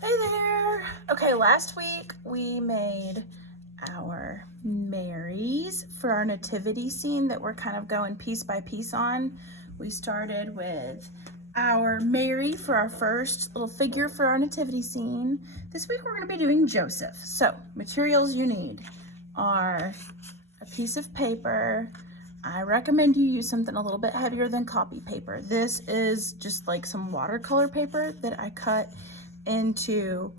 Hey there! Okay, last week we made our Marys for our nativity scene that we're kind of going piece by piece on. We started with our Mary for our first little figure for our nativity scene. This week we're going to be doing Joseph. So, materials you need are a piece of paper. I recommend you use something a little bit heavier than copy paper. This is just like some watercolor paper that I cut into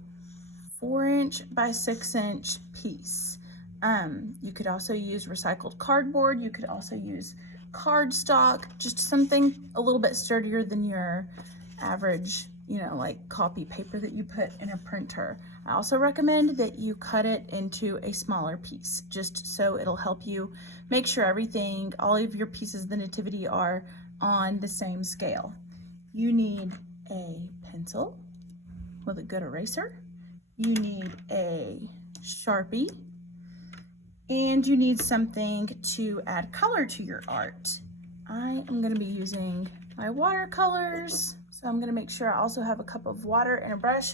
4-inch by 6-inch piece. You could also use recycled cardboard. You could also use cardstock, just something a little bit sturdier than your average, like copy paper that you put in a printer. I also recommend that you cut it into a smaller piece, just so it'll help you make sure everything, all of your pieces of the nativity are on the same scale. You need a pencil with a good eraser. You need a Sharpie, and you need something to add color to your art. I am going to be using my watercolors, so I'm going to make sure I also have a cup of water and a brush.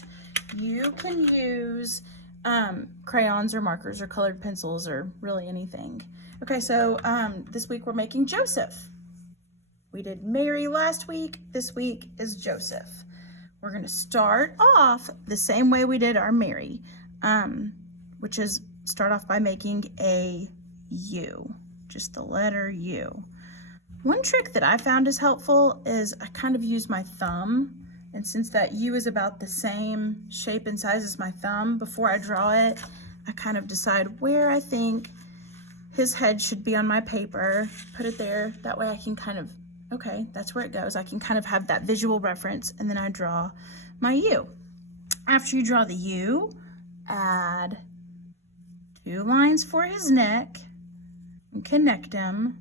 You can use crayons or markers or colored pencils or really anything. Okay, so this week we're making Joseph. We did Mary last week. This week is Joseph. We're going to start off the same way we did our Mary, which is start off by making a U, just the letter U. One trick that I found is helpful is I kind of use my thumb, and since that U is about the same shape and size as my thumb, before I draw it, I kind of decide where I think his head should be on my paper, put it there, that way I can kind of, okay, that's where it goes. I can kind of have that visual reference, and then I draw my U. After you draw the U, add 2 lines for his neck and connect them,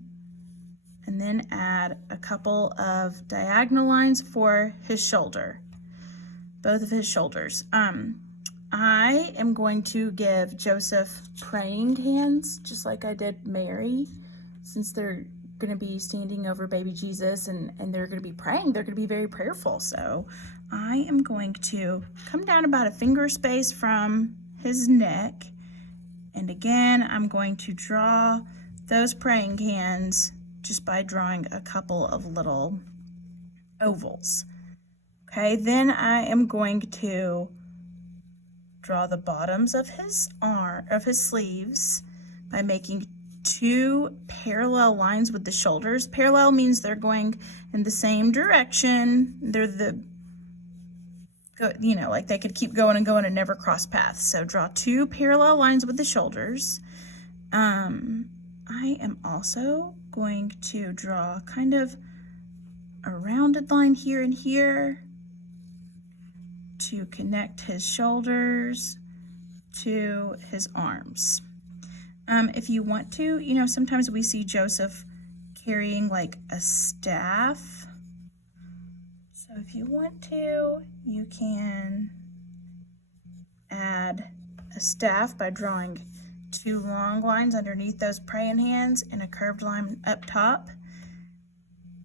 and then add a couple of diagonal lines for his shoulder, both of his shoulders. I am going to give Joseph praying hands, just like I did Mary, since they're going to be standing over baby Jesus and they're going to be praying. They're going to be very prayerful. So I am going to come down about a finger space from his neck. And again, I'm going to draw those praying hands just by drawing a couple of little ovals. Okay, then I am going to draw the bottoms of his sleeves by making 2 parallel lines with the shoulders. Parallel means they're going in the same direction. They're like they could keep going and never cross paths. So draw 2 parallel lines with the shoulders. I am also going to draw kind of a rounded line here and here to connect his shoulders to his arms. If you want to, sometimes we see Joseph carrying like a staff. So if you want to, you can add a staff by drawing 2 long lines underneath those praying hands and a curved line up top.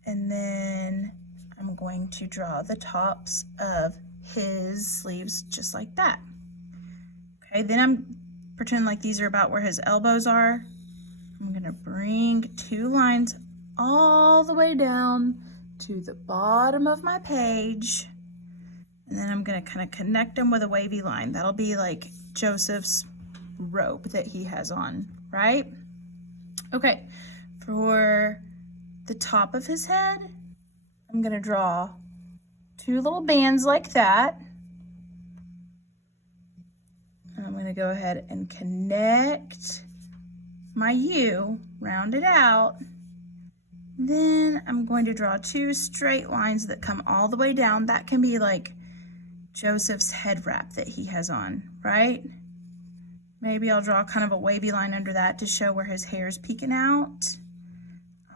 And then I'm going to draw the tops of his sleeves just like that. Okay, then I'm pretend like these are about where his elbows are. I'm going to bring 2 lines all the way down to the bottom of my page. And then I'm going to kind of connect them with a wavy line. That'll be like Joseph's robe that he has on, right? Okay, for the top of his head, I'm going to draw 2 little bands like that. I'm going to go ahead and connect my U, round it out. Then I'm going to draw 2 straight lines that come all the way down. That can be like Joseph's head wrap that he has on, right? Maybe I'll draw kind of a wavy line under that to show where his hair is peeking out.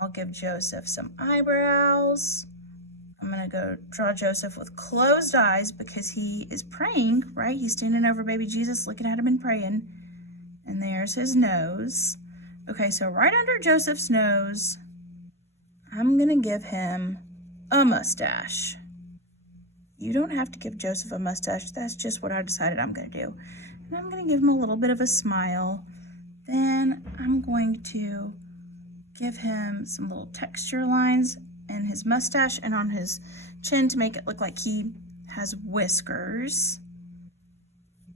I'll give Joseph some eyebrows. I'm going to go draw Joseph with closed eyes because he is praying, right? He's standing over baby Jesus, looking at him and praying. And there's his nose. Okay, so right under Joseph's nose, I'm going to give him a mustache. You don't have to give Joseph a mustache. That's just what I decided I'm going to do. And I'm going to give him a little bit of a smile. Then I'm going to give him some little texture lines in his mustache and on his chin to make it look like he has whiskers.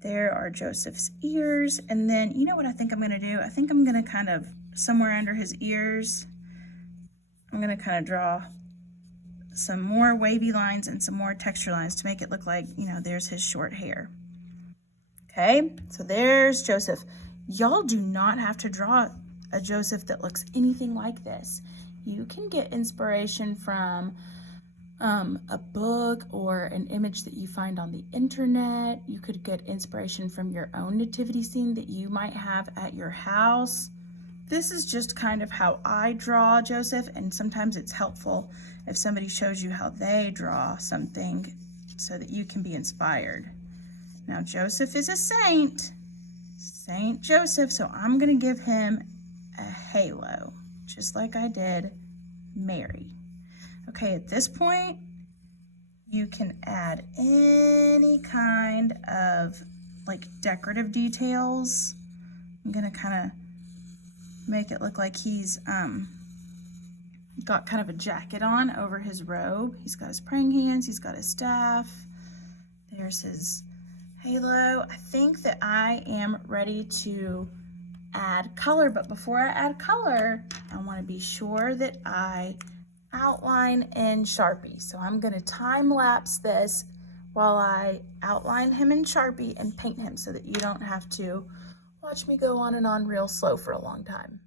There are Joseph's ears. And then, you know what I think I'm going to do? I think I'm going to kind of, somewhere under his ears, I'm going to kind of draw some more wavy lines and some more texture lines to make it look like, you know, there's his short hair. Okay, so there's Joseph. Y'all do not have to draw a Joseph that looks anything like this. You can get inspiration from a book or an image that you find on the internet. You could get inspiration from your own nativity scene that you might have at your house. This is just kind of how I draw Joseph, and sometimes it's helpful if somebody shows you how they draw something so that you can be inspired. Now Joseph is a saint, Saint Joseph, so I'm going to give him a halo, just like I did Mary. Okay, at this point, you can add any kind of like decorative details. I'm going to kind of make it look like he's got kind of a jacket on over his robe. He's got his praying hands, he's got his staff. There's his halo. I think that I am ready to add color, but before I add color, I want to be sure that I outline in Sharpie. So I'm going to time lapse this while I outline him in Sharpie and paint him so that you don't have to watch me go on and on real slow for a long time.